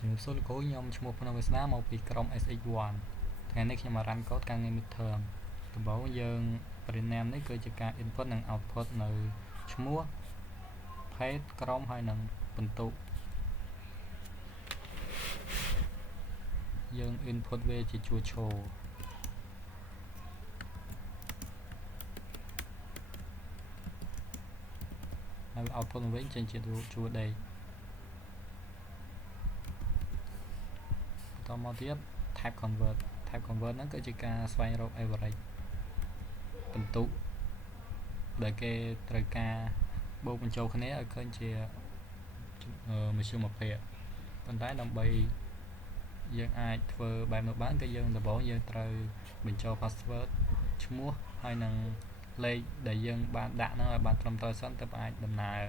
ជំរាបសួរលោកគ្រូខ្ញុំឈ្មោះភ្នំវាសនាមកពីក្រុម SX1 ថ្ងៃនេះខ្ញុំមករ៉ាន់កូដការងារ midterm ដំបូងយើងបរិញ្ញាបនេះគឺជាការ input និង output នៅឈ្មោះ page ក្រុមហើយនិងបន្ទុកយើង input វាជាជួរឈរហើយ output វិញចេញជាជួរដេកបន្តមកទៀត type convert ហ្នឹងគឺជាការស្វែងរក average បន្ទុកដែលគេត្រូវការបូកបញ្ចូលគ្នាឲ្យឃើញជាមធ្យមភាពប៉ុន្តែដើម្បីយើងអាចធ្វើបែបនោះបានគឺដំបូងយើងត្រូវបញ្ចូល password ឈ្មោះហើយនឹងលេខដែលយើងបានដាក់ហ្នឹងឲ្យបានត្រឹមត្រូវសិនទើបអាចដំណើរ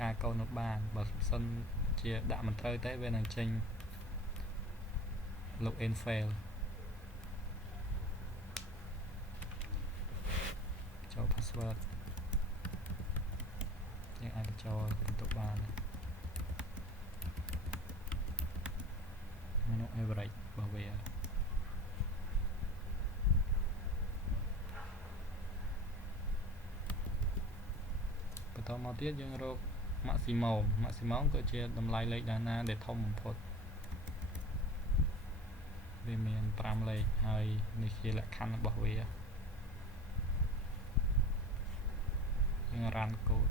ការកូដនោះបានបើសិនជាដាក់មិនត្រូវទេវានឹងចេញ login fail ចូល password យើងអាចបញ្ចូលបន្ទុកបាននោះ average របស់វាបន្តមកទៀតយើងរក maximum គឺជាតម្លៃលេខណាដែលធំបំផុតវាមាន5លេខហើយនេះជាលក្ខខណ្ឌរបស់វាយើងរ៉ាន់កូដ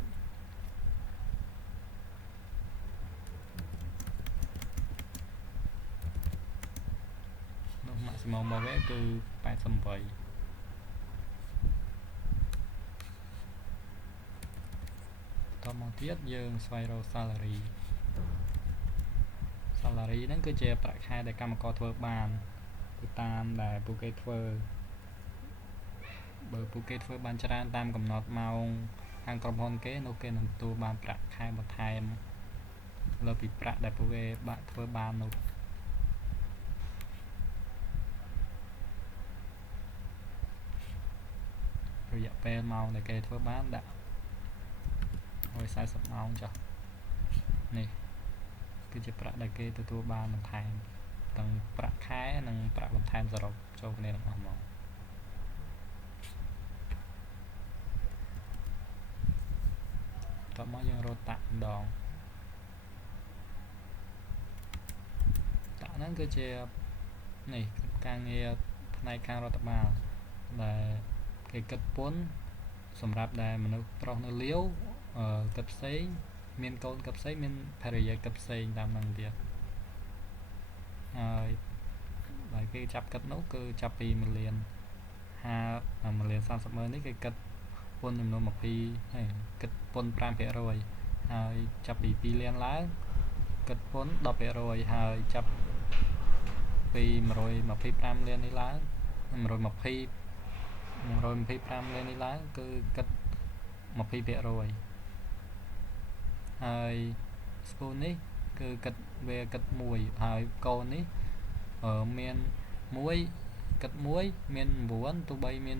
នោះ maximum របស់វាគឺ88តមកទៀតយើងស្វែងរក salary ហ្នឹងគឺជាប្រាក់ខែដែលកម្មករធ្វើបានទៅតាមដែលពួកគេធ្វើបើពួកគេធ្វើបានច្រើនតាមកំណត់ម៉ោងខាងក្រុមហ៊ុនគេនោះគេនឹងទទួលបានប្រាក់ខែបន្ថែមលើពីប្រាក់ដែលពួកគេធ្វើបាននោះរយៈពេលម៉ោងដែលគេធ្វើបានដាក់140ម៉ោងចុះនេះគឺជាប្រាក់ដែលគេទទួលបានបន្ថែមទាំងប្រាក់ខែនិងប្រាក់បន្ថែមសរុបចូលគ្នាទាំងអស់មកតោះមកយើងរកតាក់ម្ដងតាក់ហ្នឹងគឺជានេះការងារផ្នែកខាងរដ្ឋបាលដែលគេគិតពន្ធសម្រាប់ដែលមនុស្សប្រុសនៅលាវគិតផ្សេងមានកូនគិតផ្សេងមានភរិយាគិតផ្សេងតាមហ្នឹងទៀតហើយបើគេចាប់គិតនោះគឺចាប់ពី1.30 លាននេះគេគិតពន្ធចំនួន20ហើយគិតពន្ធ 5% ហើយចាប់ពី2 លានឡើងគិតពន្ធ 10% ហើយចាប់ពី125 លាននេះឡើង125 លាននេះឡើងគឺគិត 20% ហើយស្ពូននេះគឺគិតវាគិត1ហើយកូននេះមាន1គិត1មាន9ទោះបីមាន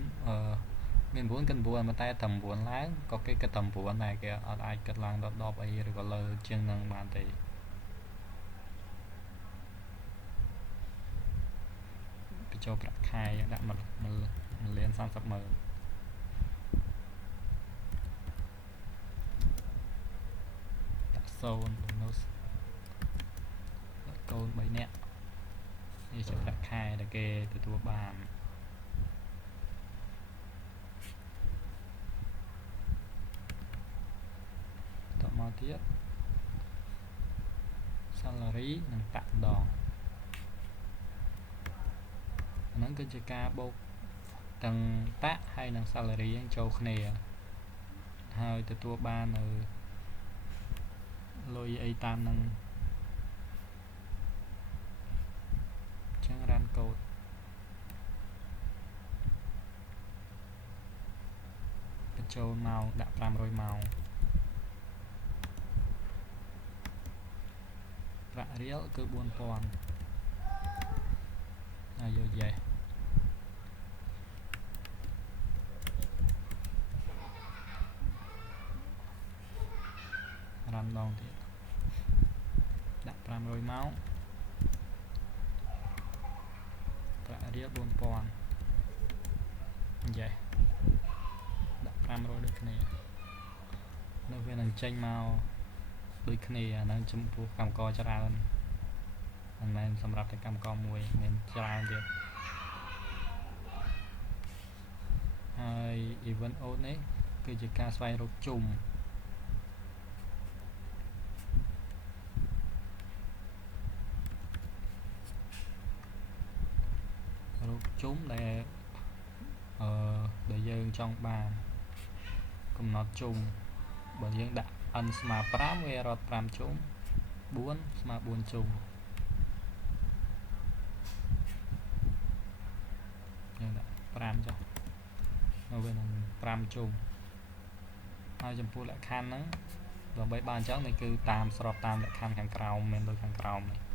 9គិត9ប៉ុន្តែតែ9ឡើងក៏គេគិតតែ9ដែរគេអត់អាចគិតឡើងដល់10អីឬក៏លើជាងនឹងបានទេបញ្ចូលប្រាក់ខែដាក់1.30 លានដាក់0 bonus កូន3នាក់នេះជាប្រាក់ខែដែលគេទទួលបានតមកទៀត salary និងតាក់ម្ដងហ្នឹងគឺជាការបូកទាំងតាក់ហើយនិង salary ចូលគ្នាហើយទទួលបាននៅលុយអីតាមនឹងចឹងរ៉ាន់កូដបញ្ចូលម៉ោងដាក់500ម៉ោងប្រាក់រៀលគឺ 4000 ហើយយក yes រ៉ាន់ដងទៀតដាក់500ម៉ោង ប្រាក់រៀល 4000 vậy đặt 500 ដូចគ្នានៅវានឹងចេញមកដូចគ្នាអាហ្នឹងចំពោះកម្មករច្រើនមិនមែនសម្រាប់តែកម្មករមួយមានច្រើនទៀតហើយ event out នេះគឺជាការស្វែងរកជុំដែលយើងចង់បានកំណត់ជុំបើយើងដាក់ n ស្មើ5វារត់5ជុំ4ស្មើ4ជុំយើងដាក់5ចុះមកវានឹង5ជុំហើយចំពោះលក្ខខណ្ឌហ្នឹងដើម្បីបានអញ្ចឹងនេះគឺតាមស្របតាមលក្ខខណ្ឌខាងក្រោមមានដូចខាងក្រោមនេះ